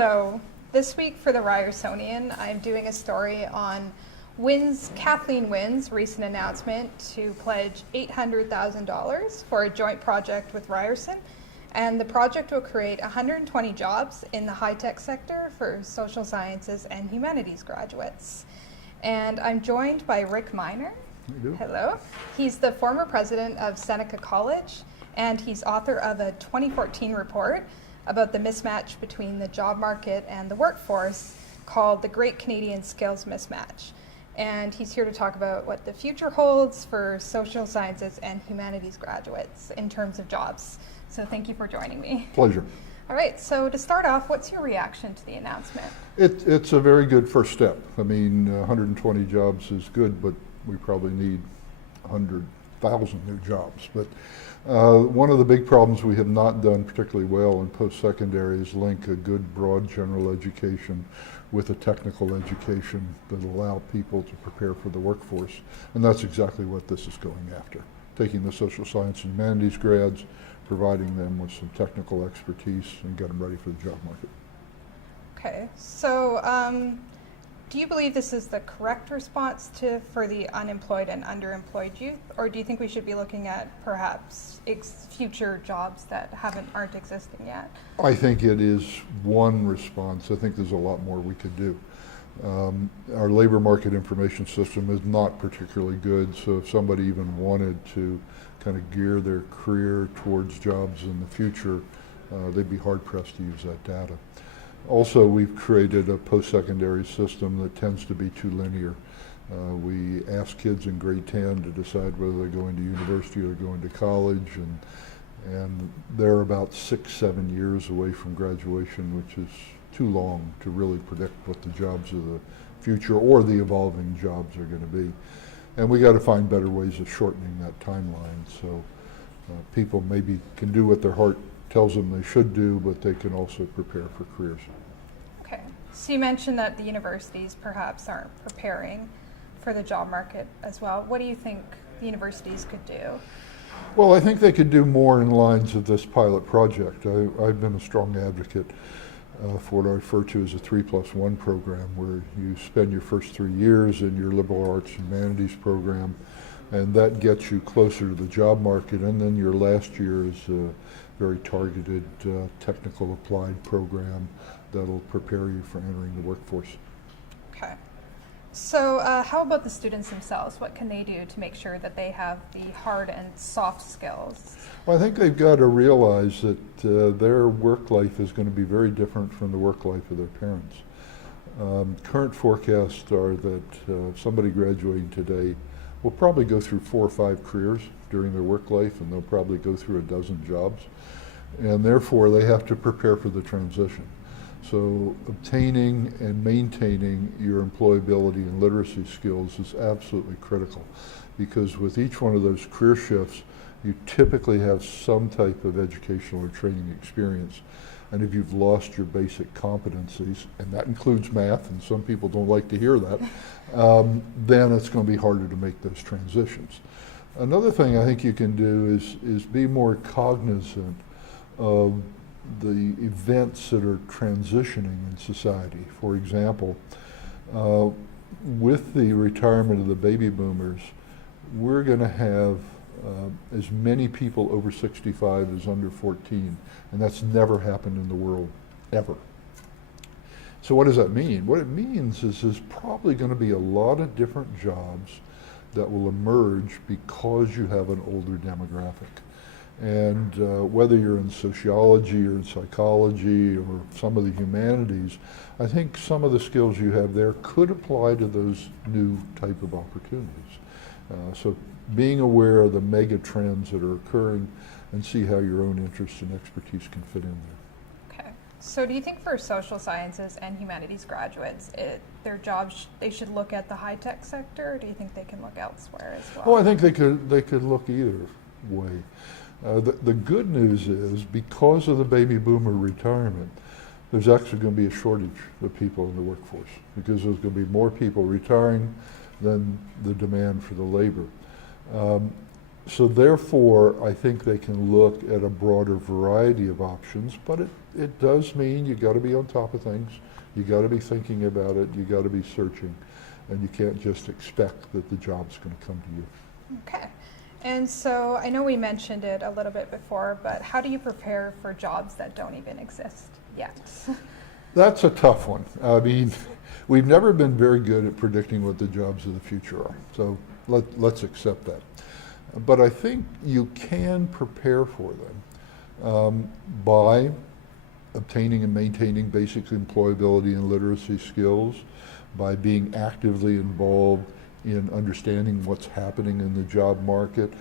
So this week for the Ryersonian, I'm doing a story on Kathleen Wynn's recent announcement to pledge $800,000 for a joint project with Ryerson. And the project will create 120 jobs in the high-tech sector for social sciences and humanities graduates. And I'm joined by Rick Miner. Hello. He's the former president of Seneca College, and he's author of a 2014 report about the mismatch between the job market and the workforce called the Great Canadian Skills Mismatch. And he's here to talk about what the future holds for social sciences and humanities graduates in terms of jobs. So thank you for joining me. Pleasure. All right, so to start off, what's your reaction to the announcement? It's a very good first step. I mean, 120 jobs is good, but we probably need 100,000 new jobs. But one of the big problems we have not done particularly well in post-secondary is link a good broad general education with a technical education that allow people to prepare for the workforce. And that's exactly what this is going after. Taking the social science and humanities grads, providing them with some technical expertise and get them ready for the job market. Okay, so do you believe this is the correct response for the unemployed and underemployed youth, or do you think we should be looking at perhaps future jobs that aren't existing yet? I think it is one response. I think there's a lot more we could do. Our labor market information system is not particularly good, so if somebody even wanted to kind of gear their career towards jobs in the future, they'd be hard-pressed to use that data. Also, we've created a post-secondary system that tends to be too linear. We ask kids in grade 10 to decide whether they're going to university or going to college, and they're about 6-7 years away from graduation, which is too long to really predict what the jobs of the future or the evolving jobs are going to be. And we got to find better ways of shortening that timeline so people maybe can do what their heart tells them they should do, but they can also prepare for careers. Okay, so you mentioned that the universities perhaps aren't preparing for the job market as well. What do you think the universities could do? Well, I think they could do more in lines of this pilot project. I've been a strong advocate for what I refer to as a 3+1 program, where you spend your first 3 years in your liberal arts humanities program, and that gets you closer to the job market, and then your last year is a very targeted technical applied program that'll prepare you for entering the workforce. Okay. So how about the students themselves? What can they do to make sure that they have the hard and soft skills? Well, I think they've got to realize that their work life is going to be very different from the work life of their parents. Current forecasts are that somebody graduating today will probably go through 4 or 5 careers during their work life, and they'll probably go through a dozen jobs. And therefore, they have to prepare for the transition. So obtaining and maintaining your employability and literacy skills is absolutely critical, because with each one of those career shifts, you typically have some type of educational or training experience. And if you've lost your basic competencies, and that includes math, and some people don't like to hear that, then it's going to be harder to make those transitions. Another thing I think you can do is be more cognizant of the events that are transitioning in society. For example, with the retirement of the baby boomers, we're going to have as many people over 65 as under 14, and that's never happened in the world, ever. So what does that mean? What it means is there's probably going to be a lot of different jobs that will emerge because you have an older demographic. And whether you're in sociology or in psychology or some of the humanities, I think some of the skills you have there could apply to those new type of opportunities. So being aware of the mega trends that are occurring and see how your own interests and expertise can fit in there. Okay. So do you think for social sciences and humanities graduates, their jobs, they should look at the high-tech sector, or do you think they can look elsewhere as well? Well, I think they could look either way. The good news is, because of the baby boomer retirement, there's actually going to be a shortage of people in the workforce, because there's going to be more people retiring than the demand for the labor. So therefore, I think they can look at a broader variety of options, but it does mean you got to be on top of things. You got to be thinking about it. You got to be searching, and you can't just expect that the job's going to come to you. Okay. And so I know we mentioned it a little bit before, but how do you prepare for jobs that don't even exist yet? That's a tough one. I mean, we've never been very good at predicting what the jobs of the future are. So let's accept that. But I think you can prepare for them by obtaining and maintaining basic employability and literacy skills, by being actively involved in understanding what's happening in the job market,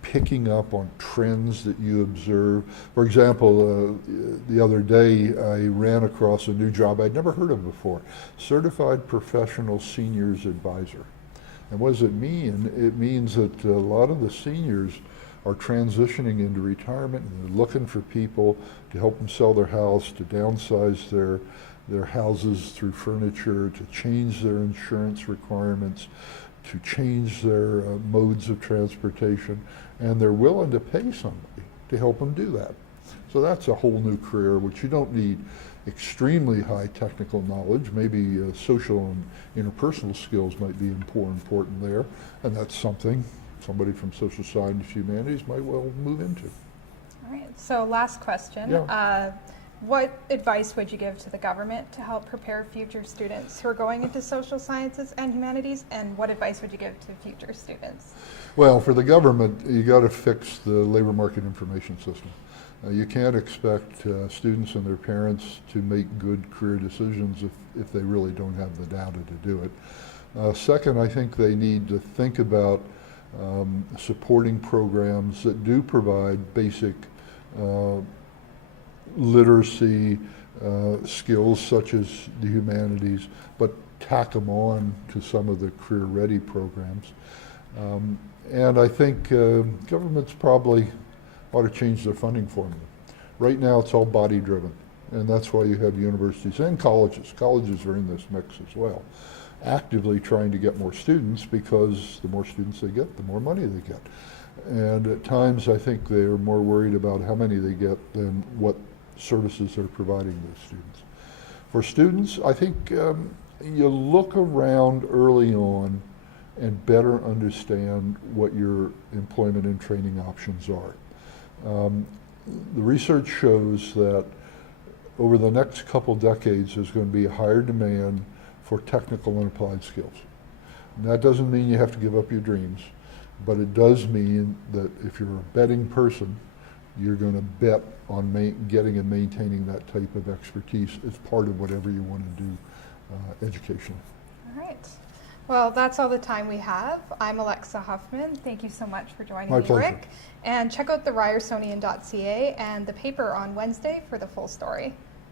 picking up on trends that you observe. For example, the other day I ran across a new job I'd never heard of before, Certified Professional Seniors Advisor. And what does it mean? It means that a lot of the seniors are transitioning into retirement and they're looking for people to help them sell their house, to downsize their houses through furniture, to change their insurance requirements, to change their modes of transportation, and they're willing to pay somebody to help them do that. So that's a whole new career, which you don't need extremely high technical knowledge. Maybe social and interpersonal skills might be more important there, and that's something somebody from social science, humanities might well move into. All right, so last question. Yeah. What advice would you give to the government to help prepare future students who are going into social sciences and humanities, and what advice would you give to future students? Well, for the government, you got to fix the labor market information system. You can't expect students and their parents to make good career decisions if they really don't have the data to do it. Second, I think they need to think about supporting programs that do provide basic literacy skills such as the humanities, but tack them on to some of the career ready programs. And I think governments probably ought to change their funding formula. Right now it's all body driven, and that's why you have universities and colleges. Colleges are in this mix as well, actively trying to get more students, because the more students they get, the more money they get. And at times I think they're more worried about how many they get than what services they're providing those students. For students, I think you look around early on and better understand what your employment and training options are. The research shows that over the next couple decades there's going to be a higher demand for technical and applied skills. And that doesn't mean you have to give up your dreams, but it does mean that if you're a betting person, you're going to bet on getting and maintaining that type of expertise as part of whatever you want to do educationally. All right. Well, that's all the time we have. I'm Alexa Huffman. Thank you so much for joining My me, pleasure. Rick. And check out the Ryersonian.ca and the paper on Wednesday for the full story.